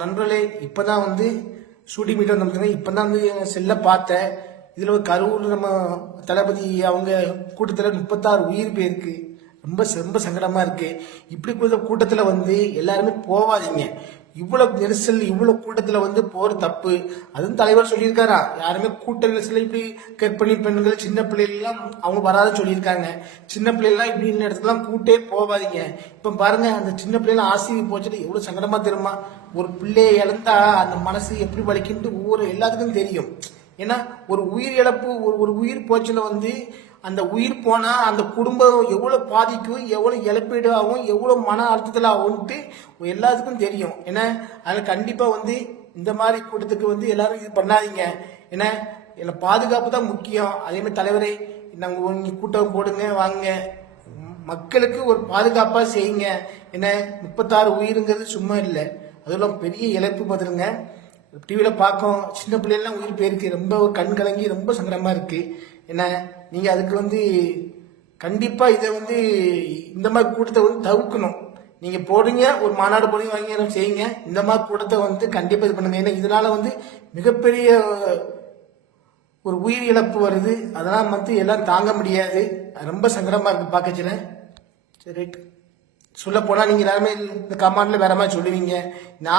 நண்பர்களே, இப்பதான் shooting meet வந்து இப்பதான் செல்ல பார்த்தேன். இதுல ஒரு கரூர் நம்ம தளபதி அவங்க கூட்டத்துல 36 உயிர் போயிருக்கு. ரொம்ப ரொம்ப சங்கடமா இருக்கு. இப்படி கூட்டத்துல எல்லாருமே போவாதீங்க. இவ்வளவு நெரிசல் இவ்வளவு கூட்டத்துல போற தப்பு. அதுவும் தலைவர் சொல்லியிருக்காரா, யாருமே கூட்ட நெரிசல் இப்படி கர்ப்பிணி பெண்கள் சின்ன பிள்ளைகள் எல்லாம் அவங்க வராதுன்னு சொல்லியிருக்காங்க. சின்ன பிள்ளைகள்லாம் இப்படி இந்த இடத்துக்குலாம் கூட்டே போவாதீங்க. இப்ப பாருங்க, அந்த சின்ன பிள்ளைலாம் ஆசிரியர் போச்சுட்டு எவ்வளவு சங்கடமா தெரியுமா. ஒரு பிள்ளையை இழந்தா அந்த மனசு எப்படி வலிக்கிட்டு ஒவ்வொரு எல்லாத்துக்கும் தெரியும். ஏன்னா ஒரு உயிர் இழப்பு, ஒரு உயிர் போச்சுல அந்த உயிர் போனா அந்த குடும்பம் எவ்வளவு பாதிக்கும், எவ்வளவு இழப்பீடு ஆகும், எவ்வளவு மன அழுத்தத்தில் ஆகும்ட்டு எல்லாத்துக்கும் தெரியும். ஏன்னா அதுல கண்டிப்பா இந்த மாதிரி கூட்டத்துக்கு எல்லாரும் இது பண்ணாதீங்க. ஏன்னா பாதுகாப்பு தான் முக்கியம். அதே மாதிரி தலைவரை நாங்க கூட்டம் போடுங்க வாங்க, மக்களுக்கு ஒரு பாதுகாப்பா செய்யுங்க. ஏன்னா 36 உயிருங்கிறது சும்மா இல்லை, அதெல்லாம் பெரிய இழப்பு பார்த்துருங்க. டிவியில பார்க்கும் சின்ன பிள்ளைலாம் உயிர் போயிருக்கு. ரொம்ப ஒரு கண் கலங்கி ரொம்ப சங்கடமா இருக்கு. என்ன நீங்க அதுக்கு கண்டிப்பா இதை இந்த மாதிரி கூட்டத்தை தவிர்க்கணும். நீங்க போடுங்க, ஒரு மாநாடு போடுங்க, வாங்கி செய்யுங்க. இந்த மாதிரி கூட்டத்தை கண்டிப்பா இது பண்ணுங்க. ஏன்னா இதனால மிகப்பெரிய ஒரு உயிர் இழப்பு வருது. அதெல்லாம் எல்லாம் தாங்க முடியாது. ரொம்ப சங்கடமா இருக்கு பார்க்கச்சுல. சரி, ரைட். சொல்ல போனா நீங்க எல்லாருமே இந்த கமாண்ட்ல வேற மாதிரி சொல்லுவீங்க. நான்